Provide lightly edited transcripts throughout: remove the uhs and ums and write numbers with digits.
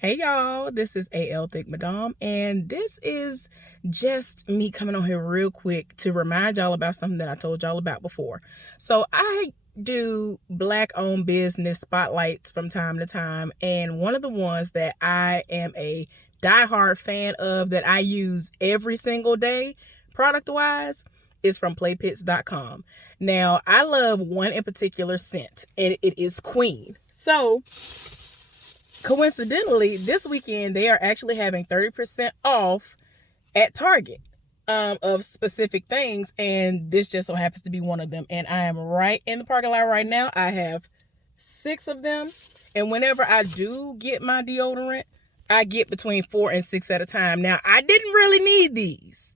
Hey y'all, this is AL Thick Madame, and this is just me coming on here real quick to remind y'all about something that I told y'all about before. So I do Black owned business spotlights from time to time, and one of the ones that I am a diehard fan of that I use every single day, product wise, is from PlayPits.com. Now, I love one in particular scent, and it is Queen. So coincidentally, this weekend they are actually having 30% off at Target of specific things, and this just so happens to be one of them. And I am right in the parking lot right now. I have 6 of them, and whenever I do get my deodorant, I get between 4 and 6 at a time. Now, I didn't really need these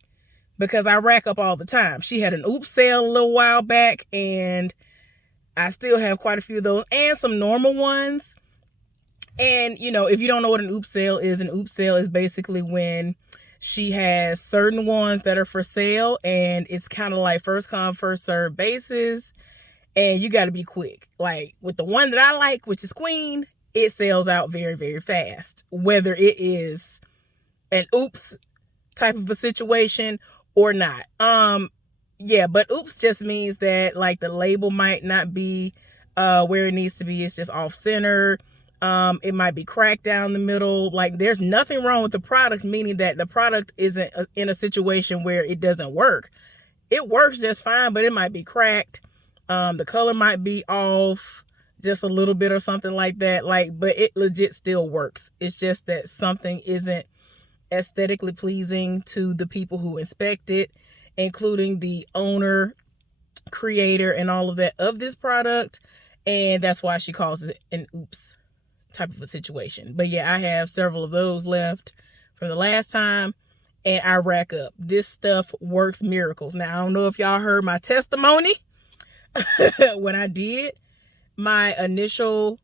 because I rack up all the time. She had an oops sale a little while back, and I still have quite a few of those and some normal ones. And, if you don't know what an oops sale is basically when she has certain ones that are for sale, and it's kind of like first come, first serve basis, and you got to be quick. Like with the one that I like, which is Queen, it sells out very, very fast, whether it is an oops type of a situation or not. Yeah, but oops just means that like the label might not be where it needs to be. It's just off center. It might be cracked down the middle. Like there's nothing wrong with the product, meaning that the product isn't in a situation where it doesn't work. It works just fine, but it might be cracked. The color might be off just a little bit or something like that. But it legit still works. It's just that something isn't aesthetically pleasing to the people who inspect it, including the owner, creator, and all of that of this product. And that's why she calls it an oops type of a situation. But yeah, I have several of those left from the last time, and I rack up. This stuff works miracles. Now, I don't know if y'all heard my testimony when I did my initial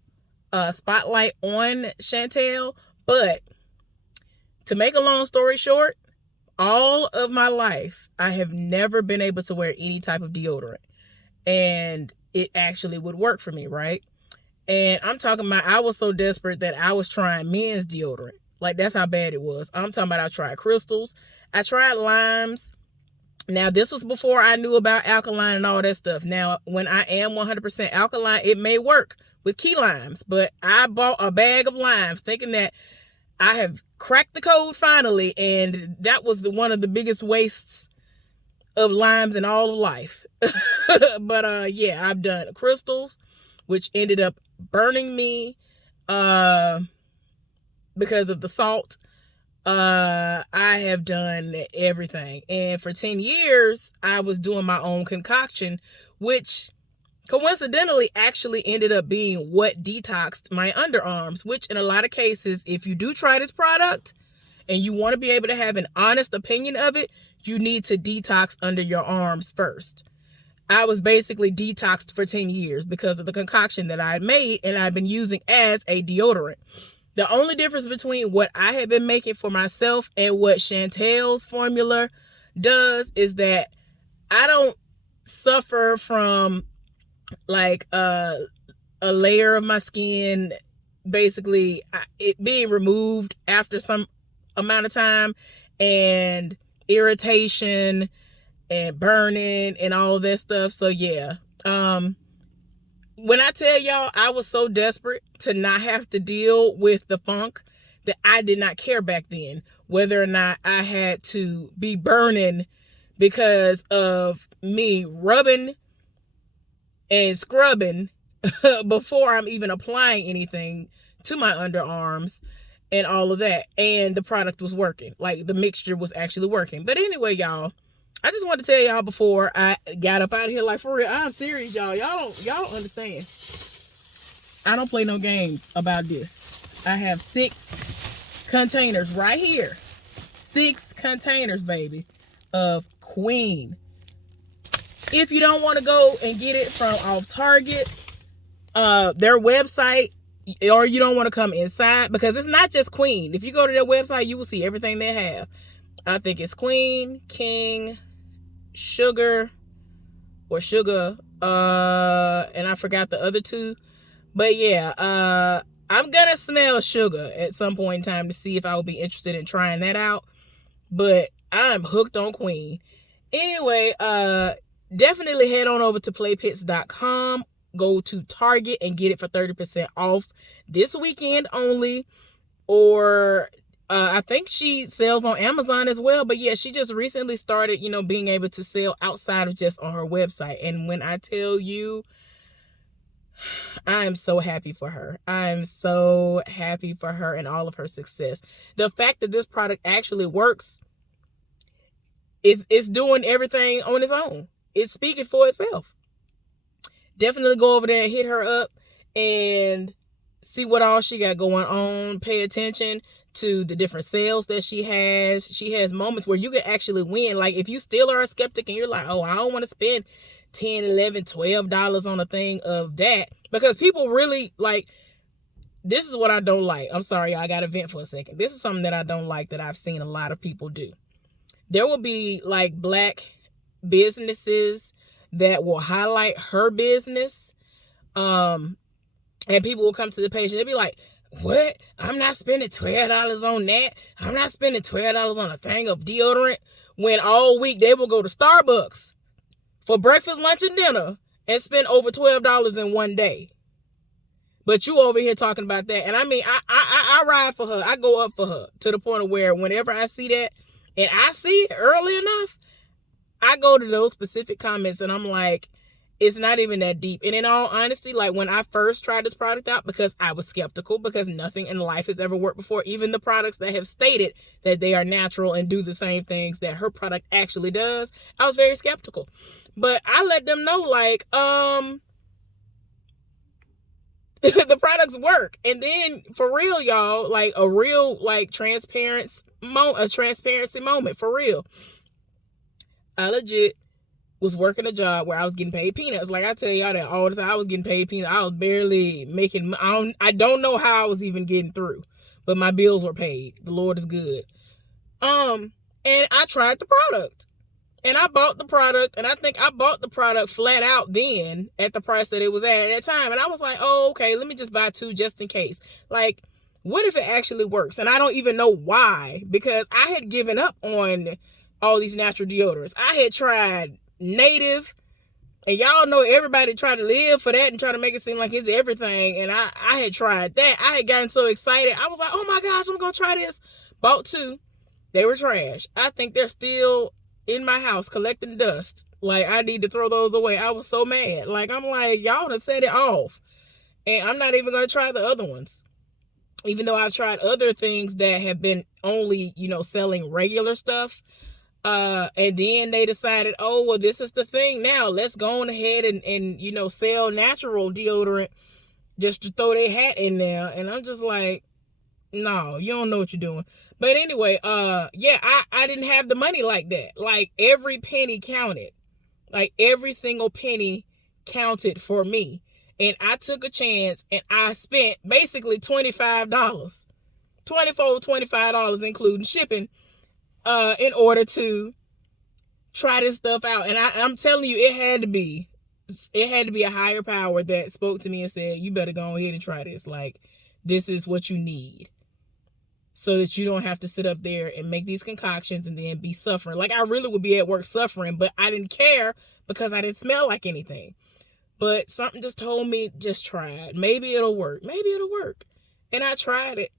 spotlight on Chantel, but to make a long story short, all of my life, I have never been able to wear any type of deodorant, and it actually would work for me, right? And I'm talking about, I was so desperate that I was trying men's deodorant. Like, that's how bad it was. I'm talking about I tried crystals. I tried limes. Now, this was before I knew about alkaline and all that stuff. Now, when I am 100% alkaline, it may work with key limes. But I bought a bag of limes thinking that I have cracked the code finally. And that was one of the biggest wastes of limes in all of life. But yeah, I've done crystals, which ended up burning me because of the salt. I have done everything. And for 10 years, I was doing my own concoction, which coincidentally actually ended up being what detoxed my underarms, which in a lot of cases, if you do try this product and you want to be able to have an honest opinion of it, you need to detox under your arms first. I was basically detoxed for 10 years because of the concoction that I had made and I've been using as a deodorant. The only difference between what I had been making for myself and what Chantel's formula does is that I don't suffer from like a layer of my skin, basically it being removed after some amount of time, and irritation and burning and all of that stuff. So yeah, when I tell y'all I was so desperate to not have to deal with the funk that I did not care back then whether or not I had to be burning because of me rubbing and scrubbing before I'm even applying anything to my underarms and all of that. And the product was working. Like the mixture was actually working. But anyway, y'all, I just wanted to tell y'all before I got up out of here, like for real, I'm serious, y'all. Y'all don't understand. I don't play no games about this. I have 6 containers right here. 6 containers, baby, of Queen. If you don't want to go and get it from off Target, their website, or you don't want to come inside, because it's not just Queen. If you go to their website, you will see everything they have. I think it's Queen, King, Sugar, and I forgot the other 2. But yeah, I'm gonna smell sugar at some point in time to see if I would be interested in trying that out. But I'm hooked on Queen. Anyway, definitely head on over to PlayPits.com. Go to Target and get it for 30% off this weekend only. Or I think she sells on Amazon as well. But yeah, she just recently started, being able to sell outside of just on her website. And when I tell you, I am so happy for her. I'm so happy for her and all of her success. The fact that this product actually works is doing everything on its own. It's speaking for itself. Definitely go over there and hit her up and see what all she got going on. Pay attention to the different sales that she has. She has moments where you can actually win. Like if you still are a skeptic and you're like, oh, I don't want to spend $10, $11, $12 on a thing of that, because people really like, this is what I don't like. I'm sorry, I got to vent for a second. This is something that I don't like that I've seen a lot of people do. There will be like Black businesses that will highlight her business. And people will come to the page and they'll be like, what? I'm not spending $12 on that. I'm not spending $12 on a thing of deodorant. When all week they will go to Starbucks for breakfast, lunch, and dinner and spend over $12 in one day. But you over here talking about that. And I mean, I ride for her. I go up for her to the point of where whenever I see that and I see it early enough, I go to those specific comments and I'm like, it's not even that deep. And in all honesty, like when I first tried this product out, because I was skeptical, because nothing in life has ever worked before, even the products that have stated that they are natural and do the same things that her product actually does, I was very skeptical. But I let them know, like, the products work. And then for real, y'all, like a real like transparency moment for real. I legit was working a job where I was getting paid peanuts. Like I tell y'all that all the time. I was getting paid peanuts. I was barely making, I don't know how I was even getting through, but my bills were paid. The Lord is good. And I tried the product and I bought the product, and I think I bought the product flat out then at the price that it was at that time. And I was like, oh, okay, let me just buy two just in case. Like, what if it actually works? And I don't even know why, because I had given up on all these natural deodorants. I had tried Native, and y'all know everybody try to live for that and try to make it seem like it's everything. And I had tried that. I had gotten so excited. I was like, oh my gosh, I'm going to try this. Bought two. They were trash. I think they're still in my house collecting dust. Like, I need to throw those away. I was so mad. Like, I'm like, y'all done set it off. And I'm not even going to try the other ones. Even though I've tried other things that have been only, selling regular stuff. And then they decided, oh, well, this is the thing now. Let's go on ahead and sell natural deodorant just to throw their hat in there. And I'm just like, no, you don't know what you're doing. But anyway, yeah, I didn't have the money like that. Like every penny counted. Like every single penny counted for me. And I took a chance and I spent basically $25, $25, including shipping, in order to try this stuff out. And I'm telling you, it had to be a higher power that spoke to me and said, you better go ahead and try this. Like, this is what you need, so that you don't have to sit up there and make these concoctions and then be suffering. Like, I really would be at work suffering, but I didn't care because I didn't smell like anything. But something just told me, just try it. Maybe it'll work. Maybe it'll work. And I tried it.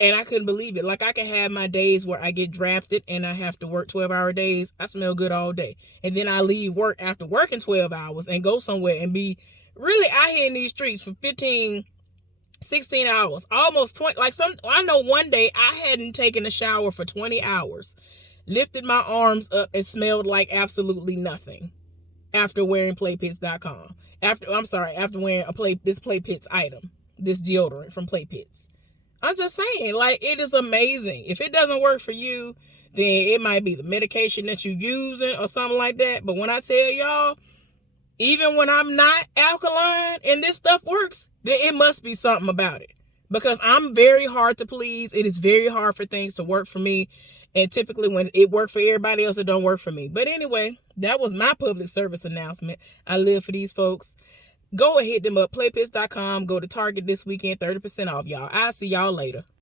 And I couldn't believe it. Like, I can have my days where I get drafted and I have to work 12-hour days. I smell good all day. And then I leave work after working 12 hours and go somewhere and be really out here in these streets for 15, 16 hours, almost 20. I know one day I hadn't taken a shower for 20 hours, lifted my arms up and smelled like absolutely nothing after wearing PlayPits.com. After wearing this PlayPits item, this deodorant from PlayPits. I'm just saying, like, it is amazing. If it doesn't work for you, then it might be the medication that you're using or something like that. But when I tell y'all, even when I'm not alkaline and this stuff works, then it must be something about it. Because I'm very hard to please. It is very hard for things to work for me. And typically when it works for everybody else, it don't work for me. But anyway, that was my public service announcement. I live for these folks. Go and hit them up. PlayPits.com. Go to Target this weekend. 30% off, y'all. I'll see y'all later.